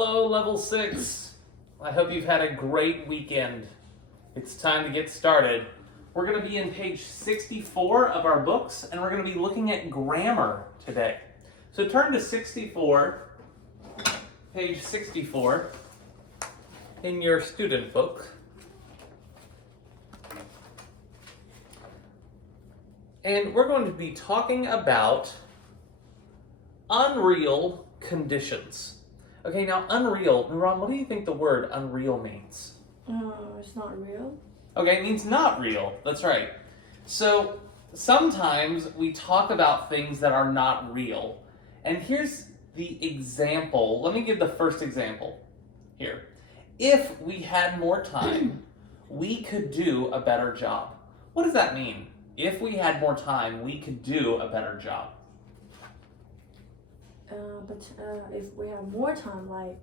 Hello, Level 6. I hope you've had a great weekend. It's time to get started. We're going to be in page 64 of our books, and we're going to be looking at grammar today. So turn to 64, page 64, in your student book. And we're going to be talking about unreal conditions. Okay, now unreal, Nuran, what do you think the word unreal means? It's not real. Okay, it means not real. That's right. So sometimes we talk about things that are not real. And here's the example. Let me give the first example here. If we had more time, we could do a better job. What does that mean? If we had more time, we could do a better job. But if we have more time, like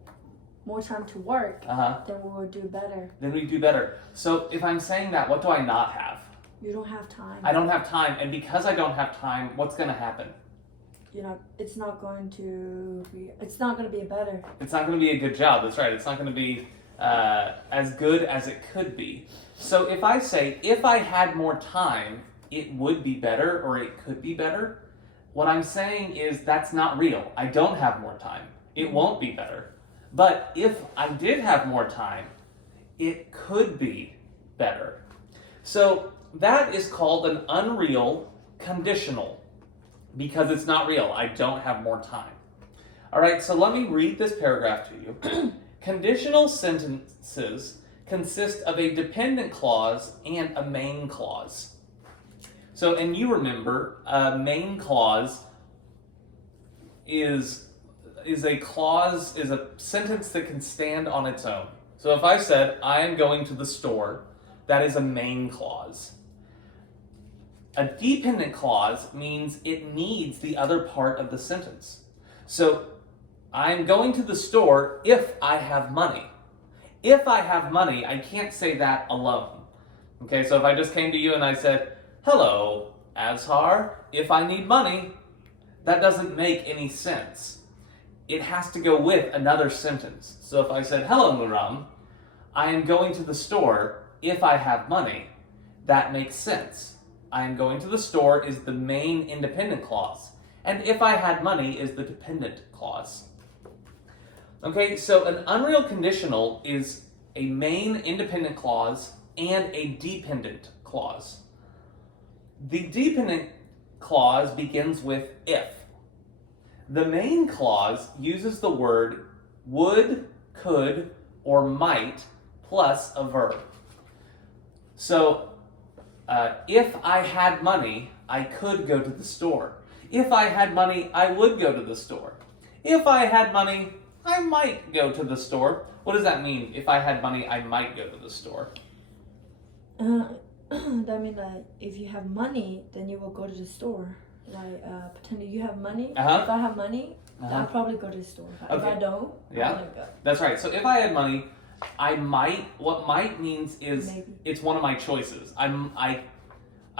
more time to work, then we will do better. Then we do better. So if I'm saying that, what do I not have? You don't have time. I don't have time, and because I don't have time, what's going to happen? It's not going to be a better. It's not going to be a good job. That's right. It's not going to be as good as it could be. So if I say, if I had more time, it would be better, or it could be better, what I'm saying is that's not real. I don't have more time. It won't be better. But if I did have more time, it could be better. So that is called an unreal conditional because it's not real. I don't have more time. All right, so let me read this paragraph to you. Conditional sentences consist of a dependent clause and a main clause. So, and you remember, a main clause is a sentence that can stand on its own. So if I said, I am going to the store, that is a main clause. A dependent clause means it needs the other part of the sentence. So, I'm going to the store if I have money. If I have money, I can't say that alone. Okay, so if I just came to you and I said, hello, Azhar, if I need money, that doesn't make any sense. It has to go with another sentence. So if I said, hello, Muram, I am going to the store if I have money, that makes sense. I am going to the store is the main independent clause, and if I had money is the dependent clause. Okay, so an unreal conditional is a main independent clause and a dependent clause. The dependent clause begins with if. The main clause uses the word would, could, or might plus a verb. So, if I had money, I could go to the store. If I had money, I would go to the store. If I had money, I might go to the store. What does that mean? If I had money, I might go to the store. That means that if you have money, then you will go to the store. Like pretending you have money. If I have money, I'll probably go to the store. If I don't, I wouldn't go. That's right. So if I had money, I might. What might means is maybe. It's one of my choices. I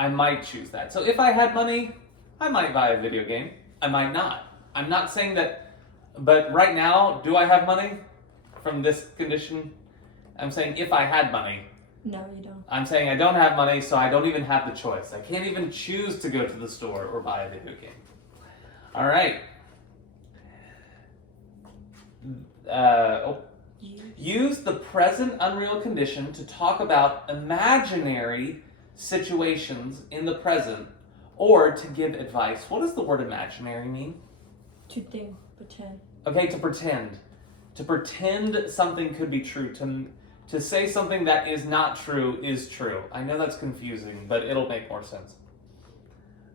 might choose that. So if I had money, I might buy a video game. I might not. I'm not saying that. But right now, do I have money from this condition? I'm saying if I had money. No, you don't. I'm saying I don't have money, so I don't even have the choice. I can't even choose to go to the store or buy a video game. All right. Use the present unreal condition to talk about imaginary situations in the present or to give advice. What does the word imaginary mean? To think, pretend. Okay, to pretend. To pretend something could be true. To say something that is not true is true. I know that's confusing, but it'll make more sense.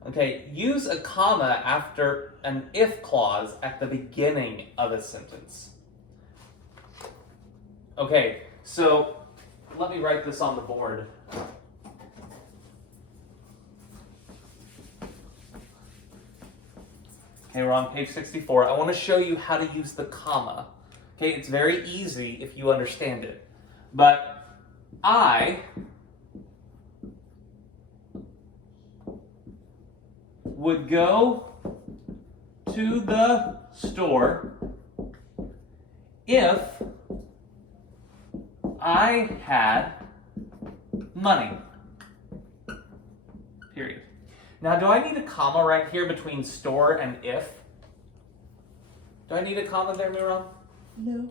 Okay, use a comma after an if clause at the beginning of a sentence. Okay, so let me write this on the board. Okay, we're on page 64. I want to show you how to use the comma. Okay, it's very easy if you understand it. But I would go to the store if I had money. Period. Now, do I need a comma right here between store and if? Do I need a comma there, Miran? No.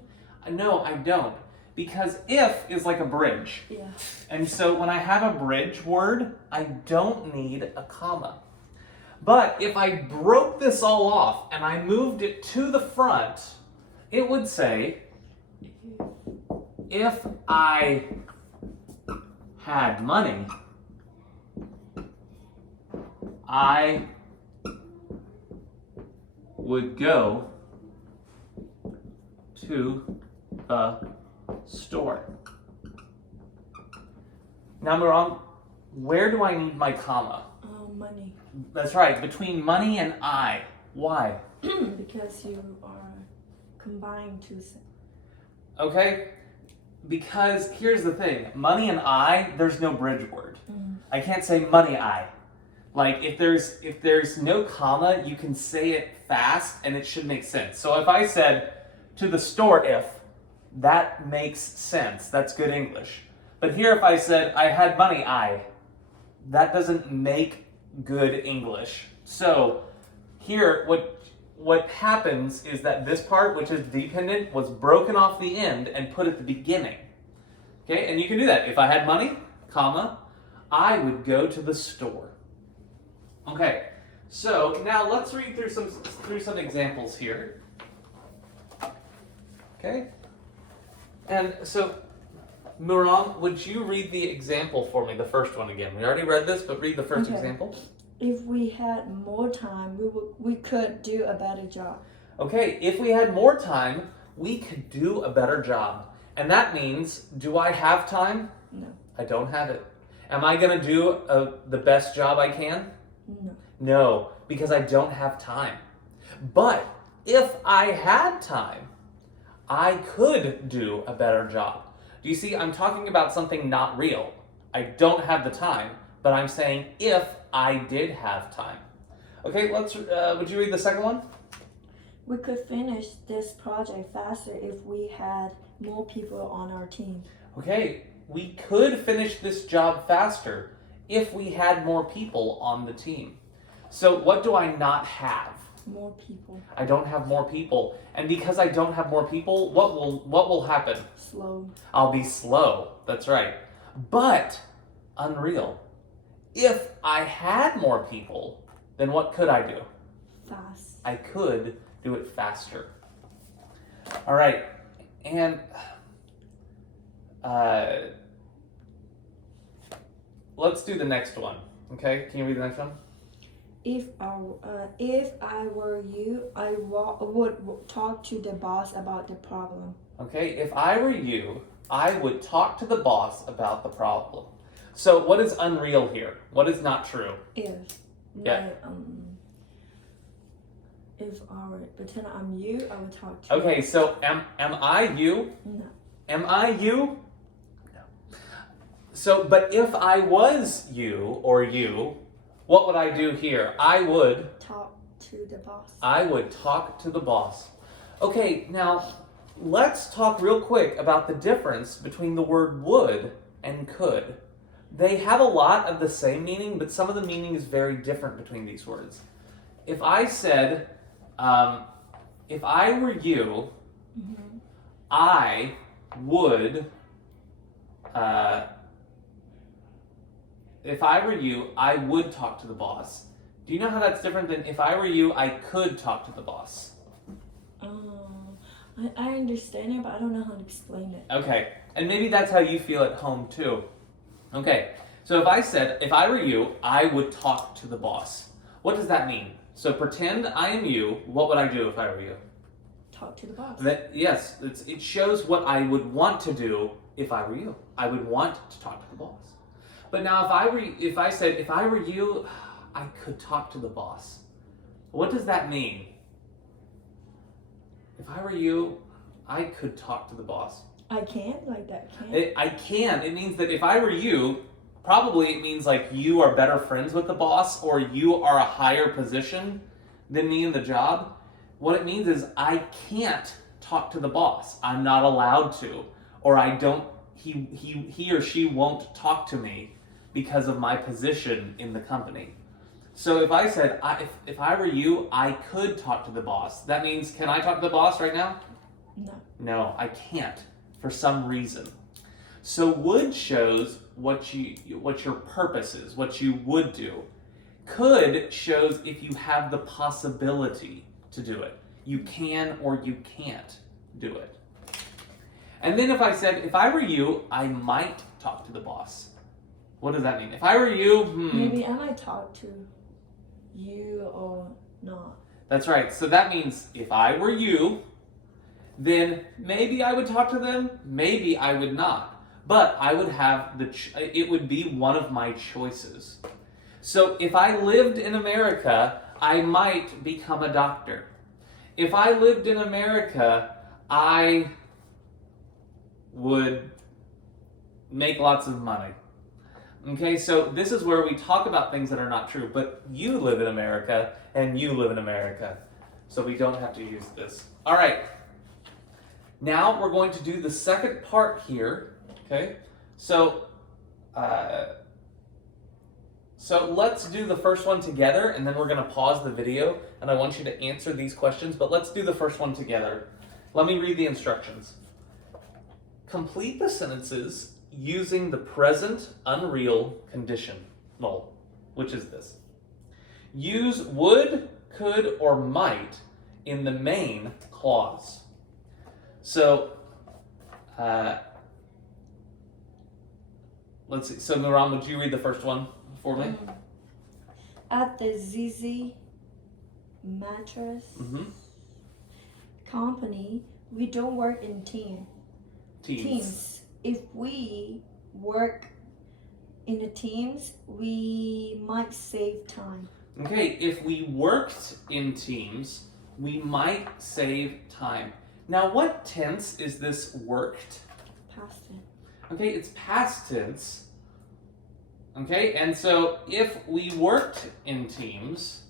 No, I don't. Because if is like a bridge. Yeah. And so when I have a bridge word, I don't need a comma. But if I broke this all off and I moved it to the front, it would say, if I had money, I would go to the store. Now, Miran, where do I need my comma? Money. That's right, between money and I. Why? Because you are combining two things. Okay, because here's the thing. Money and I, there's no bridge word. I can't say money I. Like, if there's no comma, you can say it fast and it should make sense. So if I said to the store if, that makes sense. That's good English. But here if I said I had money I, that doesn't make good English. So here what happens is that this part, which is dependent, was broken off the end and put at the beginning. Okay, and you can do that. If I had money, comma, I would go to the store. Okay, so now let's read through some examples here. Okay, and so Miran, would you read the example for me, the first one again? We already read this, but read the first example. If we had more time, we could do a better job. Okay, if we had more time, we could do a better job. And that means, do I have time? No. I don't have it. Am I going to do the best job I can? No. No, because I don't have time. But if I had time, I could do a better job. Do you see, I'm talking about something not real. I don't have the time, but I'm saying if I did have time. Okay, would you read the second one? We could finish this project faster if we had more people on our team. Okay, we could finish this job faster if we had more people on the team. So what do I not have? More people. I don't have more people. And because I don't have more people, what will happen? Slow. I'll be slow. That's right. But unreal. If I had more people, then what could I do? Fast. I could do it faster. All right. And let's do the next one. Okay? Can you read the next one? If I were you, I would talk to the boss about the problem. Okay, if I were you, I would talk to the boss about the problem. So what is unreal here? What is not true? If. Yeah. Like, if pretend I'm you, I would talk to Okay, so am I you? No. Am I you? No. So, but if I was you or you, what would I do here? I would talk to the boss. I would talk to the boss. Okay, now let's talk real quick about the difference between the word would and could. They have a lot of the same meaning, but some of the meaning is very different between these words. If I said, if I were you, I would, if I were you, I would talk to the boss. Do you know how that's different than if I were you, I could talk to the boss? I understand it, but I don't know how to explain it. Okay, and maybe that's how you feel at home too. Okay, so if I said, if I were you, I would talk to the boss. What does that mean? So pretend I am you, what would I do if I were you? Talk to the boss. Yes, it shows what I would want to do if I were you. I would want to talk to the boss. But now if I said, if I were you, I could talk to the boss. What does that mean? If I were you, I could talk to the boss. I can't? Like that can't? I can. It means that if I were you, probably it means like you are better friends with the boss or you are a higher position than me in the job. What it means is I can't talk to the boss. I'm not allowed to. Or I don't, he or she won't talk to me because of my position in the company. So if I said, if I were you, I could talk to the boss. That means, can I talk to the boss right now? No. No, I can't for some reason. So would shows what your purpose is, what you would do. Could shows if you have the possibility to do it. You can or you can't do it. And then if I said, if I were you, I might talk to the boss. What does that mean? If I were you, maybe I might talk to you or not. That's right. So that means if I were you, then maybe I would talk to them, maybe I would not. But I would have it would be one of my choices. So if I lived in America, I might become a doctor. If I lived in America, I would make lots of money. Okay, so this is where we talk about things that are not true, but you live in America and you live in America. So we don't have to use this. All right. Now we're going to do the second part here. Okay, so let's do the first one together, and then we're going to pause the video, and I want you to answer these questions, but let's do the first one together. Let me read the instructions. Complete the sentences using the present unreal conditional, which is this. Use would, could, or might in the main clause. So, let's see. So, Nuran, would you read the first one for me? At the ZZ mattress company, we don't work in teams. If we work in the teams, we might save time. Okay, if we worked in teams, we might save time. Now, what tense is this worked? Past tense. Okay, it's past tense. Okay, and so if we worked in teams,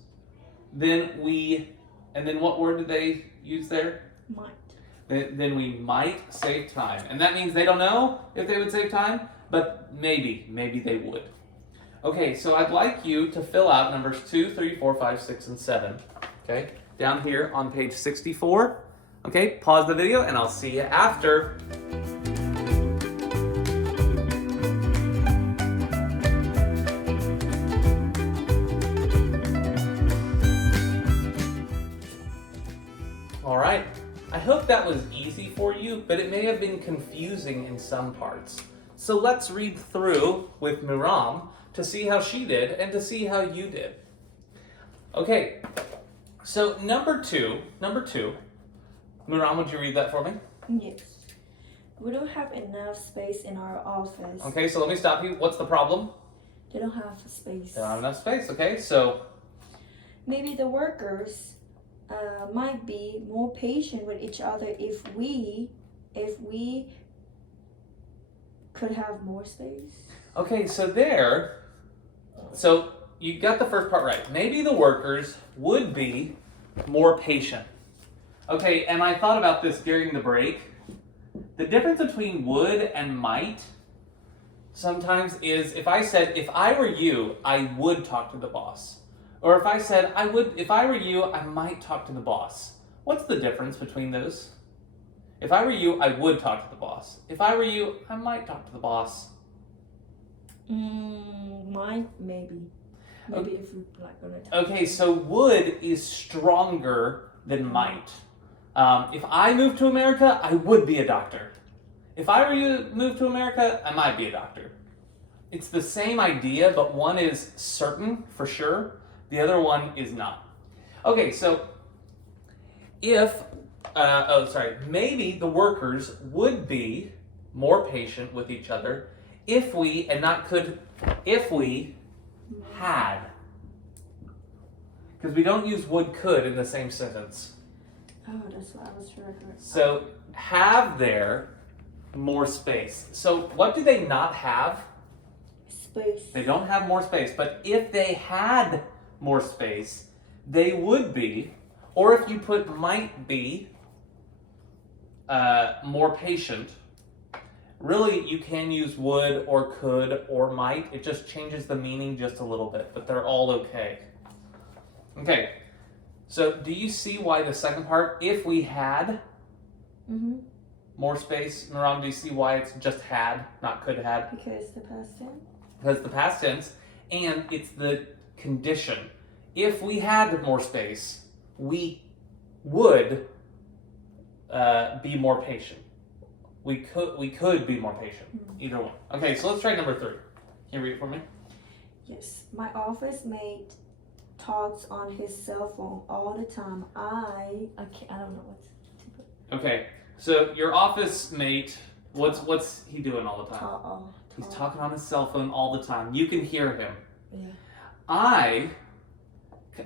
then what word did they use there? Might. Then we might save time. And that means they don't know if they would save time, but maybe they would. Okay, so I'd like you to fill out numbers 2, 3, 4, 5, 6, and 7. Okay, down here on page 64. Okay, pause the video and I'll see you after. All right, I hope that was easy for you, but it may have been confusing in some parts. So let's read through with Miram to see how she did and to see how you did. Okay, so number two. Miram, would you read that for me? Yes. We don't have enough space in our office. Okay, so let me stop you. What's the problem? They don't have space. They don't have enough space, okay? So maybe the workers might be more patient with each other if we could have more space. Okay, so you got the first part right. Maybe the workers would be more patient. Okay, and I thought about this during the break. The difference between would and might sometimes is if I said, if I were you, I would talk to the boss. Or if I said, if I were you, I might talk to the boss. What's the difference between those? If I were you, I would talk to the boss. If I were you, I might talk to the boss. Might, maybe. Maybe if you're like gonna talk. Okay, so would is stronger than might. If I moved to America, I would be a doctor. If I were you to move to America, I might be a doctor. It's the same idea, but one is certain for sure. The other one is not. Okay, so maybe the workers would be more patient with each other if we had. Because we don't use would, could in the same sentence. Oh, that's what I was trying to. So have there more space. So what do they not have? Space. They don't have more space, but if they had more space, they would be, or if you put might be, more patient. Really, you can use would or could or might. It just changes the meaning just a little bit, but they're all okay. Okay, so do you see why the second part, if we had more space, Miram, do you see why it's just had, not could had? Because the past tense. Because the past tense, and it's the condition. If we had more space, we would be more patient. We could be more patient. Either one. Okay, so let's try number 3. Can you read it for me? Yes. My office mate talks on his cell phone all the time. I don't know what to put. Okay, so your office mate, what's he doing all the time? He's talking on his cell phone all the time. You can hear him. Yeah.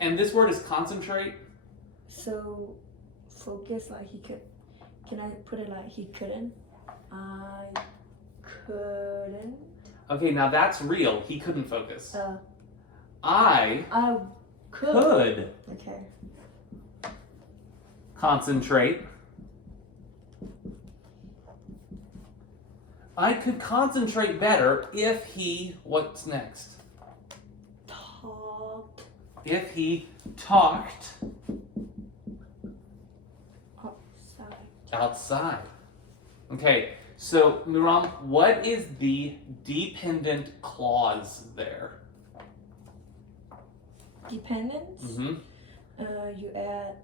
And this word is concentrate. So focus like he could. Can I put it like he couldn't? I couldn't. Okay, now that's real. He couldn't focus. I could Okay. concentrate. I could concentrate better if he, what's next? Talked. If he talked outside. Okay, so Miram, what is the dependent clause there? Dependence? Mm-hmm. You add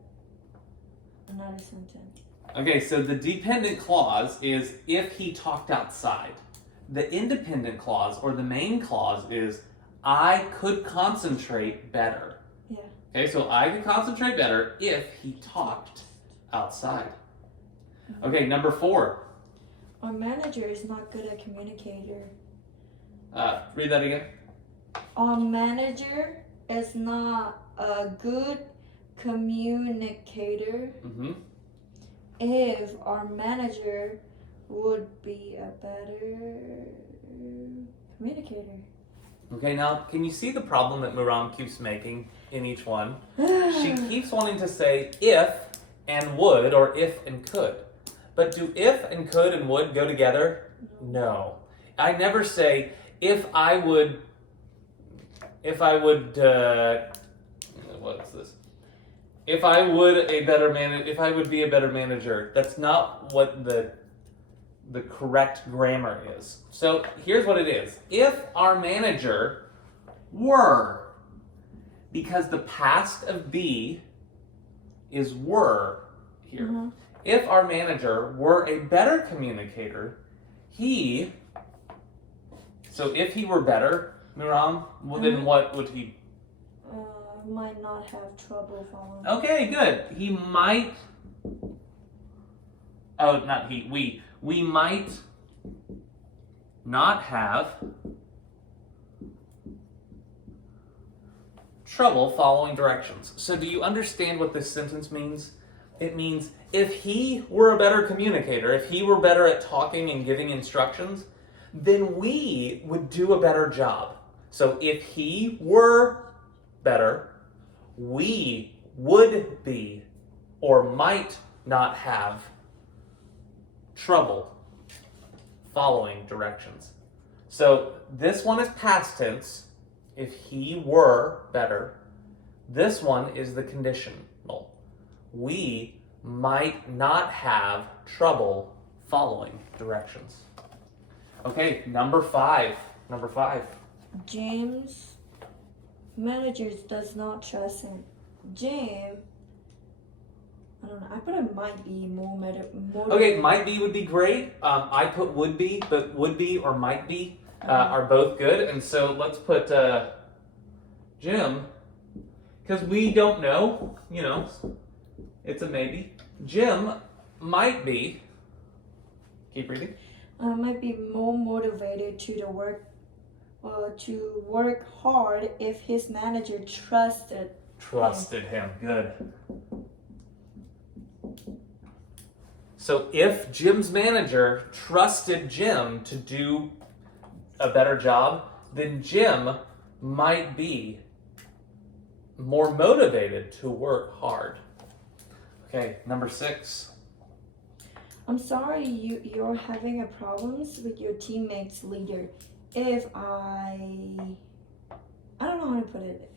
another sentence. Okay, so the dependent clause is if he talked outside. The independent clause or the main clause is I could concentrate better. Yeah. Okay, so I could concentrate better if he talked outside. Okay, number 4. Our manager is not good at communicator. Read that again. Our manager is not a good communicator. Mm-hmm. If our manager would be a better communicator. Okay, now can you see the problem that Miram keeps making in each one? She keeps wanting to say if and would or if and could. But do if and could and would go together? No. I never say if I would what's this? If I would be a better manager. That's not what the correct grammar is. So here's what it is. If our manager were, because the past of be is were here. Mm-hmm. If our manager were a better communicator, so if he were better, Miram, well, then what would he? Might not have trouble following. Okay, good. He might. Oh, not he. We might not have trouble following directions. So, do you understand what this sentence means? It means if he were a better communicator, if he were better at talking and giving instructions, then we would do a better job. So if he were better, we would be or might not have trouble following directions. So this one is past tense, if he were better. This one is the conditional. We might not have trouble following directions. Okay, number 5. James manager does not trust him. Jim, I don't know. I put a might be more. Okay, might be would be great. I put would be, but would be or might be are both good. And so let's put Jim, because we don't know. You know, it's a maybe. Jim might be. Keep reading. Might be more motivated to work hard if his manager trusted him. Good. So if Jim's manager trusted Jim to do a better job, then Jim might be more motivated to work hard. Okay, number 6. I'm sorry you're having a problems with your teammates leader. If I don't know how to put it.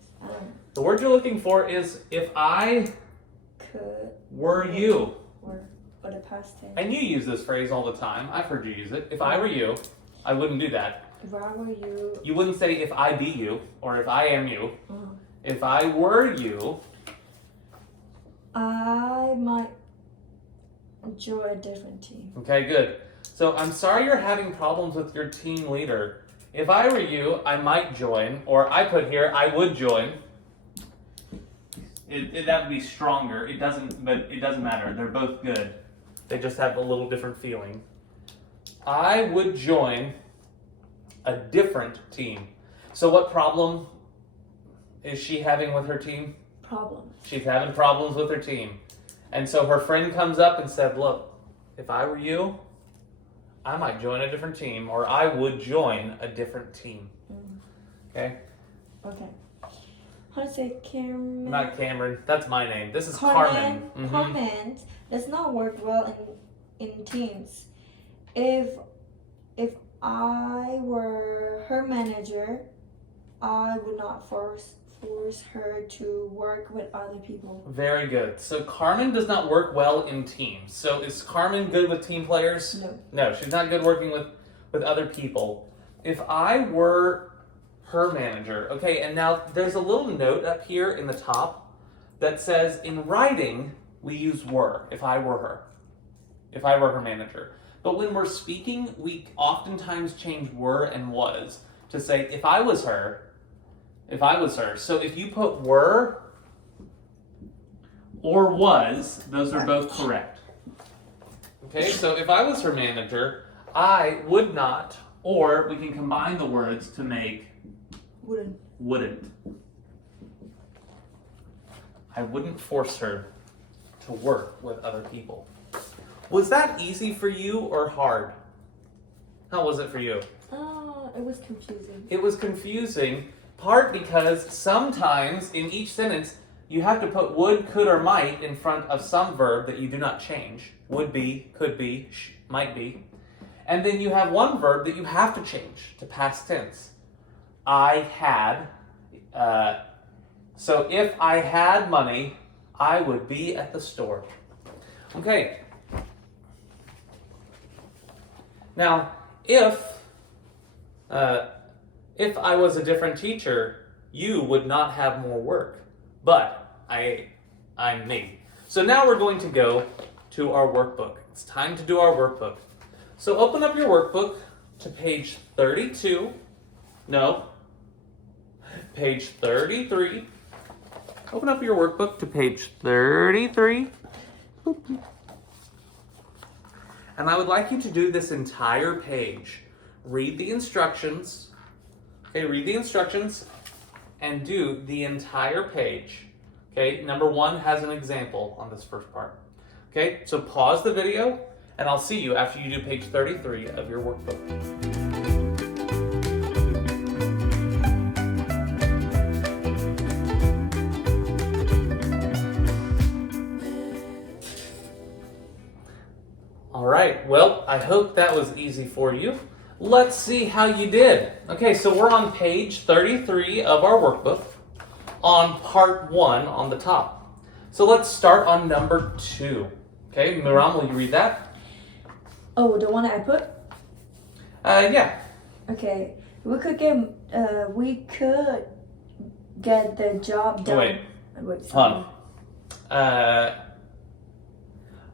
The word you're looking for is if I were you. Or the past tense. And you use this phrase all the time. I've heard you use it. If I were you, I wouldn't do that. If I were you. You wouldn't say if I be you or if I am you. If I were you, I might join a different team. Okay, good. So I'm sorry you're having problems with your team leader. If I were you, I might join, or I put here, I would join. That would be stronger. But it doesn't matter. They're both good. They just have a little different feeling. I would join a different team. So what problem is she having with her team? Problems. She's having problems with her team. And so her friend comes up and said, look, if I were you, I might join a different team, or I would join a different team. Okay? Okay. How to say Cameron? Not Cameron. That's my name. This is Carmen. Carmen does not work well in teams. If I were her manager, I would not force her to work with other people. Very good. So Carmen does not work well in teams. So is Carmen good with team players? No. No, she's not good working with other people. If I were her manager, okay, and now there's a little note up here in the top that says in writing we use were, if I were her. If I were her manager. But when we're speaking, we oftentimes change were and was to say if I was her. If I was her. So if you put were or was, those are both correct. Okay, so if I was her manager, I would not, or we can combine the words to make wouldn't. I wouldn't force her to work with other people. Was that easy for you or hard? How was it for you? It was confusing. It was confusing. Part because sometimes in each sentence you have to put would, could, or might in front of some verb that you do not change. Would be, could be, might be. And then you have one verb that you have to change to past tense. I had. So if I had money, I would be at the store. Okay. Now, if I was a different teacher, you would not have more work. But I'm me. So now we're going to go to our workbook. It's time to do our workbook. So open up your workbook to page 32. No. Page 33. Open up your workbook to page 33. And I would like you to do this entire page. Read the instructions. Okay, read the instructions and do the entire page. Okay, number 1 has an example on this first part. Okay, so pause the video and I'll see you after you do page 33 of your workbook. All right, well, I hope that was easy for you. Let's see how you did. Okay, so we're on page 33 of our workbook on part 1 on the top. So let's start on number 2. Okay, Miram, will you read that? Oh, the one I put? Yeah. Okay, we could get the job done. Wait, sorry.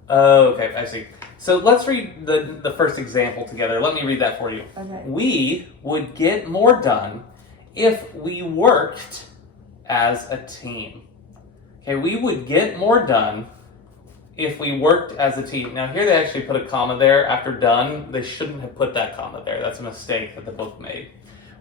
Okay, I see. So let's read the first example together. Let me read that for you. Okay. We would get more done if we worked as a team. Okay, we would get more done if we worked as a team. Now here they actually put a comma there after done. They shouldn't have put that comma there. That's a mistake that the book made.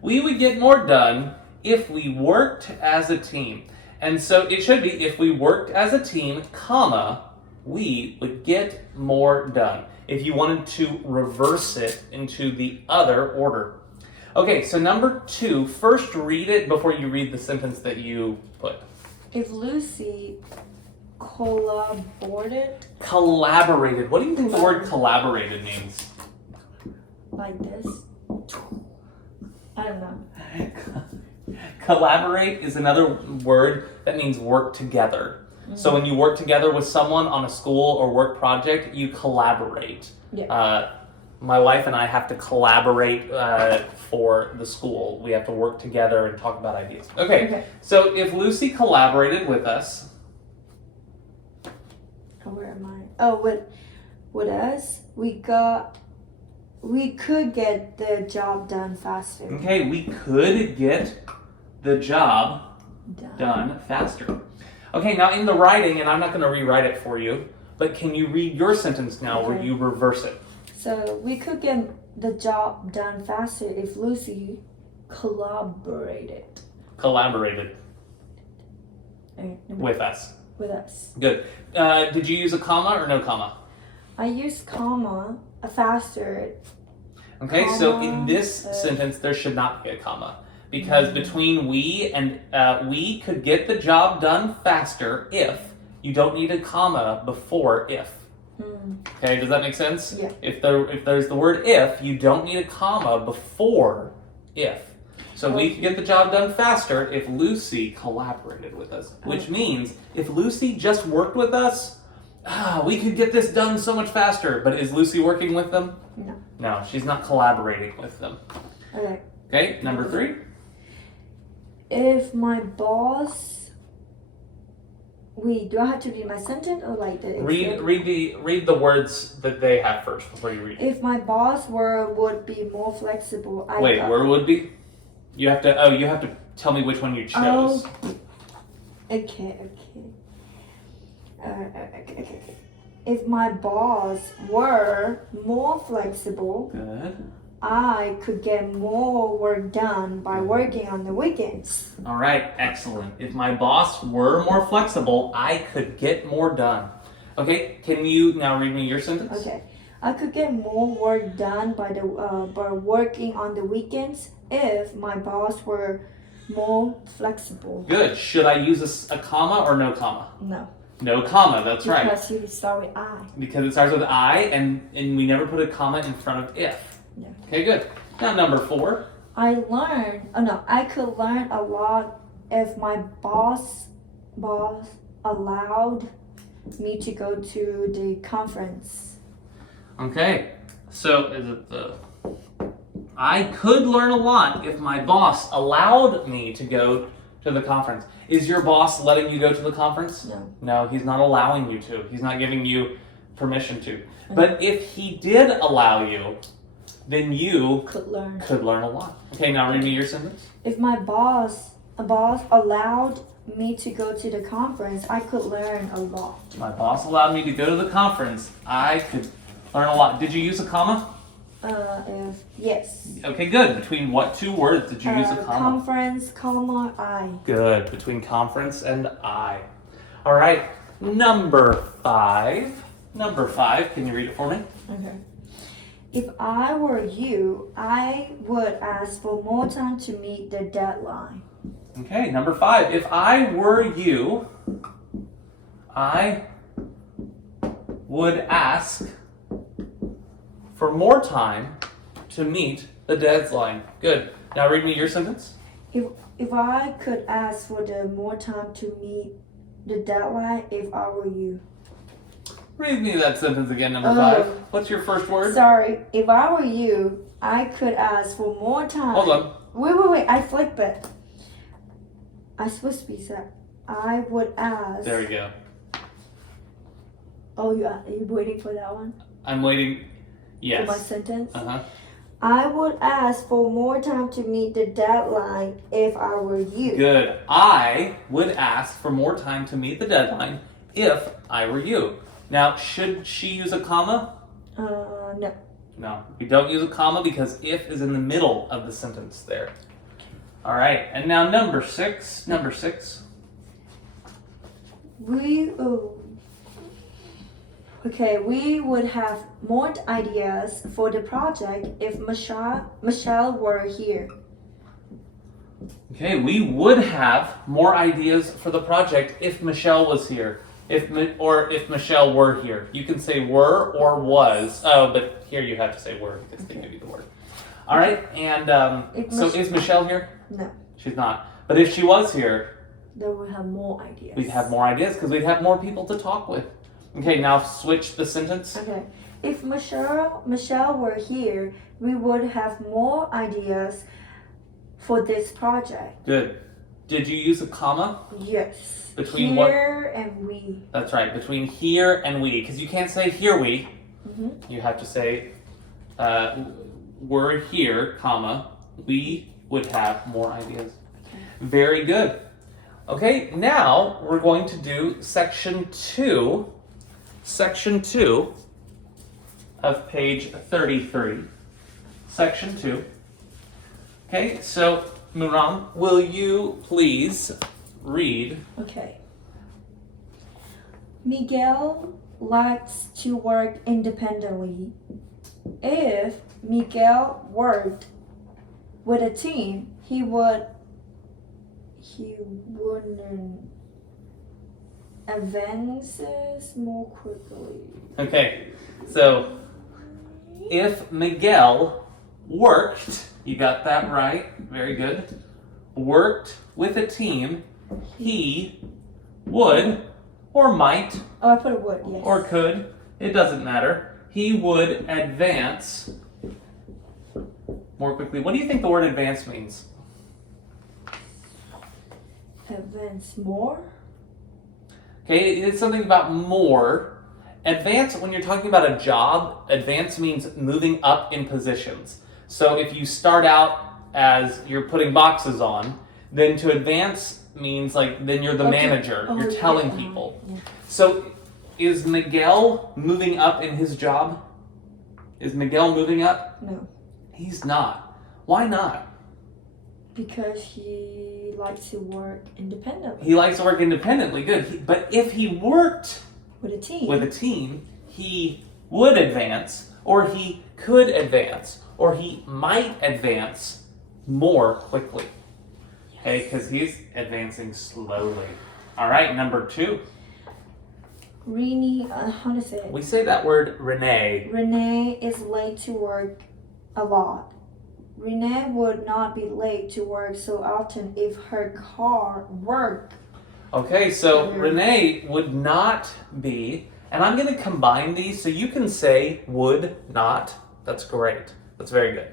We would get more done if we worked as a team. And so it should be if we worked as a team, comma, we would get more done. If you wanted to reverse it into the other order. Okay, so number 2, first read it before you read the sentence that you put. If Lucy Collaborated. Collaborated. What do you think the word collaborated means? Like this. I don't know. Collaborate is another word that means work together. So when you work together with someone on a school or work project, you collaborate. Yeah. My wife and I have to collaborate for the school. We have to work together and talk about ideas. Okay. So if Lucy collaborated with us. Where am I? Oh, with us, we could get the job done faster. Okay, we could get the job done faster. Okay, now in the writing, and I'm not going to rewrite it for you, but can you read your sentence now where you reverse it? So we could get the job done faster if Lucy collaborated. Collaborated with us. With us. Good. Did you use a comma or no comma? I used comma faster. Okay, so in this sentence, there should not be a comma. Because between we and we could get the job done faster if you don't need a comma before if. Okay, does that make sense? Yeah. If there's the word if, you don't need a comma before if. So we could get the job done faster if Lucy collaborated with us. Which means if Lucy just worked with us, we could get this done so much faster. But is Lucy working with them? No. No, she's not collaborating with them. Okay. Okay, number 3. If my boss... Wait, do I have to read my sentence or like the... Read the words that they have first before you read it. If my boss would be more flexible, where would be? You have to tell me which one you chose. Okay. If my boss were more flexible, Good. I could get more work done by working on the weekends. All right, excellent. If my boss were more flexible, I could get more done. Okay, can you now read me your sentence? Okay. I could get more work done by working on the weekends if my boss were more flexible. Good. Should I use a comma or no comma? No. No comma, that's right. Because you start with I. Because it starts with I, and we never put a comma in front of if. Yeah. Okay, good. Now number 4. I could learn a lot if my boss allowed me to go to the conference. Okay, so is it I could learn a lot if my boss allowed me to go to the conference. Is your boss letting you go to the conference? No. No, he's not allowing you to. He's not giving you permission to. But if he did allow you, then you could learn a lot. Okay, now read me your sentence. If my boss allowed me to go to the conference, I could learn a lot. My boss allowed me to go to the conference. I could learn a lot. Did you use a comma? Yes. Okay, good. Between what 2 words did you use a comma? Conference, comma, I. Good. Between conference and I. All right. Number 5. Number 5. Can you read it for me? Okay. If I were you, I would ask for more time to meet the deadline. Okay, number 5. If I were you, I would ask for more time to meet the deadline. Good. Now read me your sentence. If I could ask for the more time to meet the deadline if I were you. Read me that sentence again, number 5. What's your first word? Sorry. If I were you, I could ask for more time. Hold on. Wait. I flipped it. I'm supposed to be set. I would ask. There we go. Oh, are you waiting for that one? I'm waiting. Yes. For my sentence? Uh-huh. I would ask for more time to meet the deadline if I were you. Good. I would ask for more time to meet the deadline if I were you. Now, should she use a comma? No. No. We don't use a comma because if is in the middle of the sentence there. All right. And now number 6. Number 6. We would have more ideas for the project if Michelle were here. Okay, we would have more ideas for the project if Michelle was here. If Michelle were here, you can say were or was. Oh, but here you have to say were because they give you the word. All right, and so is Michelle here? No. She's not. But if she was here, then we'll have more ideas. We'd have more ideas because we'd have more people to talk with. Okay, now switch the sentence. Okay. If Michelle were here, we would have more ideas for this project. Good. Did you use a comma? Yes. Between here and we. That's right, between here and we. Because you can't say here we. Mm-hmm. You have to say we're here, comma, we would have more ideas. Okay. Very good. Okay, now we're going to do section 2. Section 2 of page 33. Section 2. Okay, so Muram, will you please read? Okay. Miguel likes to work independently. If Miguel worked with a team, he wouldn't advances more quickly. Okay, so if Miguel worked, you got that right, very good, worked with a team, he would, or might, Oh, I put a would, yes. or could, it doesn't matter, he would advance more quickly. What do you think the word advance means? Advance more? Okay, it's something about more. Advance, when you're talking about a job, advance means moving up in positions. So if you start out as you're putting boxes on, then to advance means like then you're the manager. You're telling people. Yeah. So is Miguel moving up in his job? Is Miguel moving up? No. He's not. Why not? Because he likes to work independently. He likes to work independently, good. But if he worked With a team. with a team, he would advance, or he could advance, or he might advance more quickly. Okay, because he's advancing slowly. All right, number 2. How to say it? We say that word Renee. Renee is late to work a lot. Renee would not be late to work so often if her car worked. Okay, so Renee would not be, and I'm going to combine these so you can say would not. That's great. That's very good.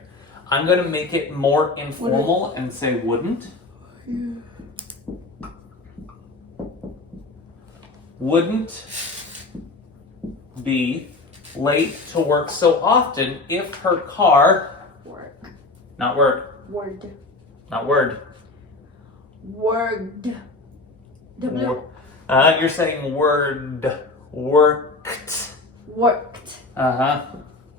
I'm going to make it more informal and say wouldn't. Wouldn't be late to work so often if her car Work. not work Word. not word Word. you're saying word worked Worked.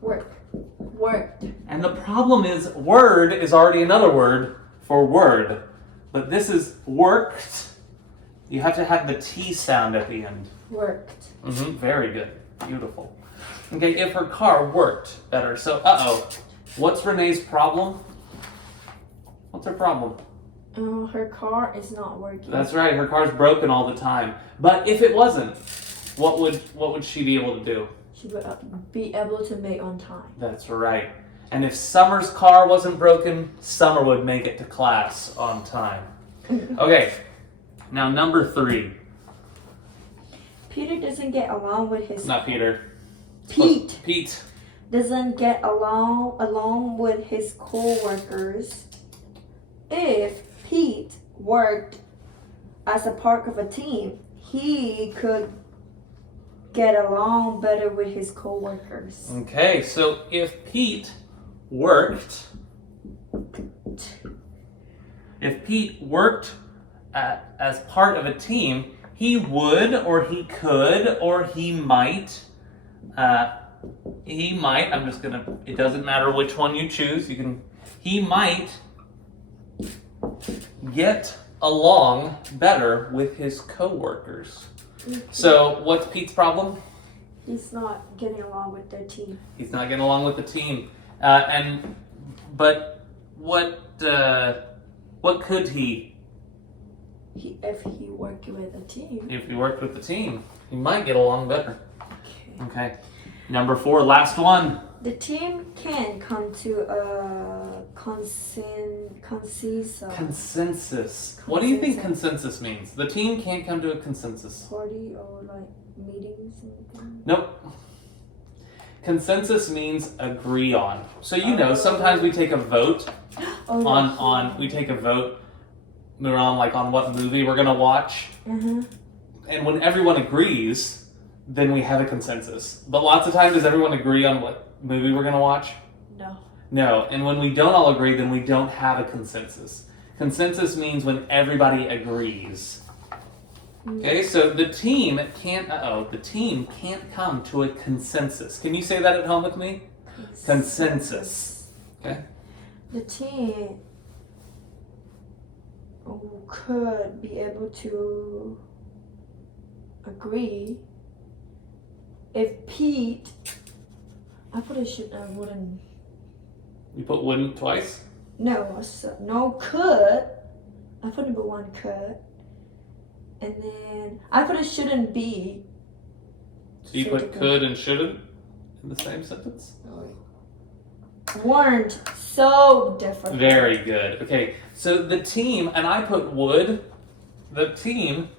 Work. Worked. And the problem is word is already another word for word, but this is worked. You have to have the T sound at the end. Worked. Very good. Beautiful. Okay, if her car worked better. So, what's Renee's problem? What's her problem? Her car is not working. That's right, her car's broken all the time. But if it wasn't, what would she be able to do? She would be able to make on time. That's right. And if Summer's car wasn't broken, Summer would make it to class on time. Okay, now number 3. Peter doesn't get along with his... Not Peter. Pete. Pete. Doesn't get along with his co-workers. If Pete worked as a part of a team, he could get along better with his co-workers. Okay, so if Pete worked as part of a team, he would, or he could, or he might, it doesn't matter which one you choose, he might get along better with his co-workers. So, what's Pete's problem? He's not getting along with their team. He's not getting along with the team. But what could he? If he worked with a team. If he worked with the team. You might get along better. Okay. Okay. Number 4, last one. The team can come to a Consensus. What do you think consensus means? The team can't come to a consensus. Party or like meetings and things? Nope. Consensus means agree on. So you know, sometimes we take a vote we take a vote like on what movie we're gonna watch. Mm-hmm. And when everyone agrees, then we have a consensus. But lots of times, does everyone agree on what movie we're gonna watch? No. No. And when we don't all agree, then we don't have a consensus. Consensus means when everybody agrees. Okay, so the team can't come to a consensus. Can you say that at home with me? Consensus. Okay. The team could be able to agree if Pete. I put a shit. I wouldn't. You put wouldn't twice? No, no could. I put number 1 could. And then I put a shouldn't be. So you put could and shouldn't in the same sentence? Weren't so different. Very good. Okay, so the team, and I put would. The team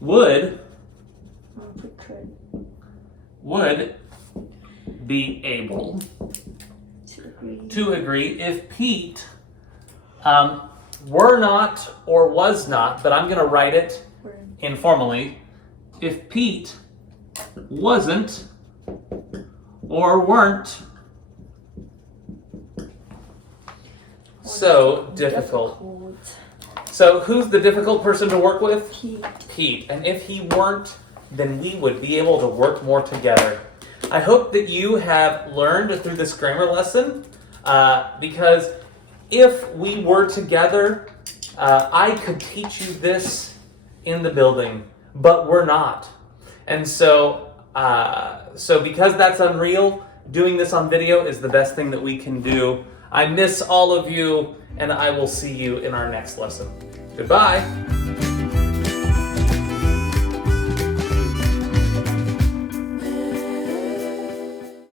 would. I'll put could. Would be able to agree if Pete were not or was not, but I'm going to write it informally. If Pete wasn't or weren't so difficult. So who's the difficult person to work with? Pete. And if he weren't, then we would be able to work more together. I hope that you have learned through this grammar lesson, because if we were together, I could teach you this in the building, but we're not. And so because that's unreal, doing this on video is the best thing that we can do. I miss all of you, and I will see you in our next lesson. Goodbye.